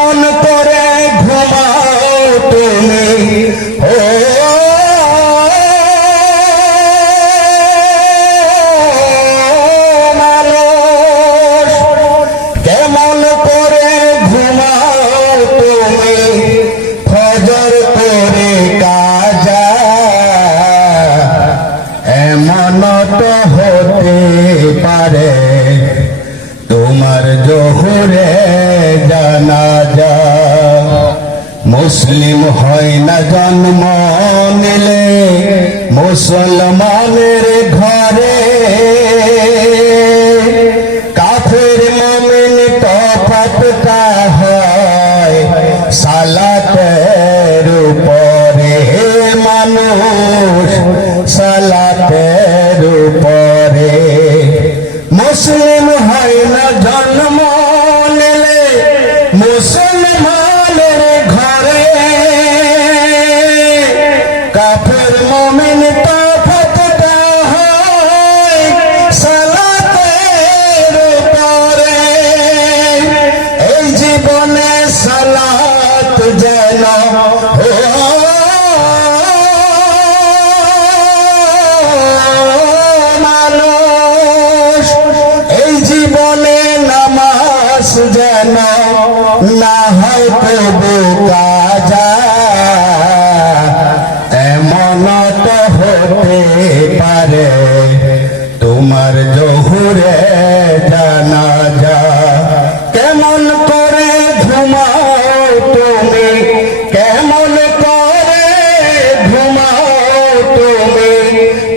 মন করে ঘুমাও তুমি। ও। কেমন করে ঘুমাও তুমি? খজর করে কাজা। এমন তো হতে পারে, তোমার জোহরে যা মুসলিম হয় না জন্ম নিলে মুসলমানের ঘরে। কাফের মমিন তফাতটা হয়, সালাতের উপরে। মানুষ, সালাতের উপরে। মুসলিম হয় না জন্ম নিলে মুসলমানের মমিন তফাতটা হয় সালাতের উপরে। এই জীবনে সালাত যেন মানুষ, এই জীবনে নামাজ যেন না হয়, তবু কাজা পারে, তোমার জহুরে জানা যা কেমন করে ঘুমাও তুমি? কেমন করে ঘুমাও তুমি?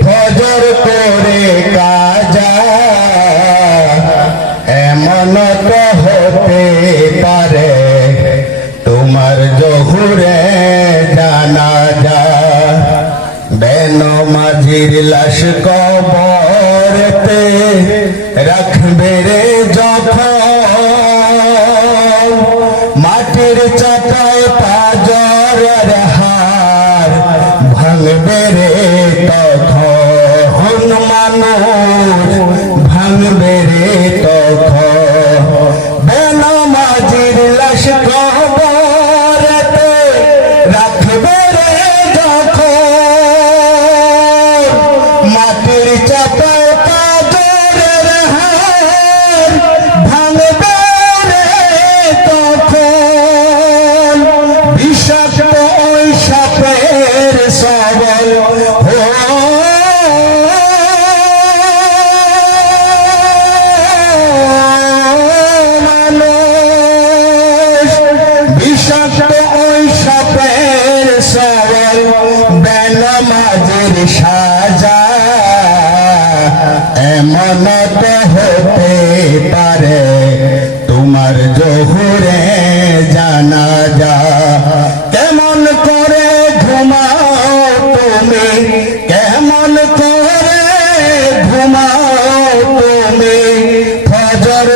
ফজর করে কাজা। এমন তো মাঝির লাশ কবরতে রাখবে রে যখন। মাটির চাকায় পাজর হার ভাঙবে রে তখন। সাজা এমন হতে পারে, তোমার জহুরে জানা যা কেমন করে ঘুমাও তুমি? কেমন করে ঘুমাও তুমি? ফজর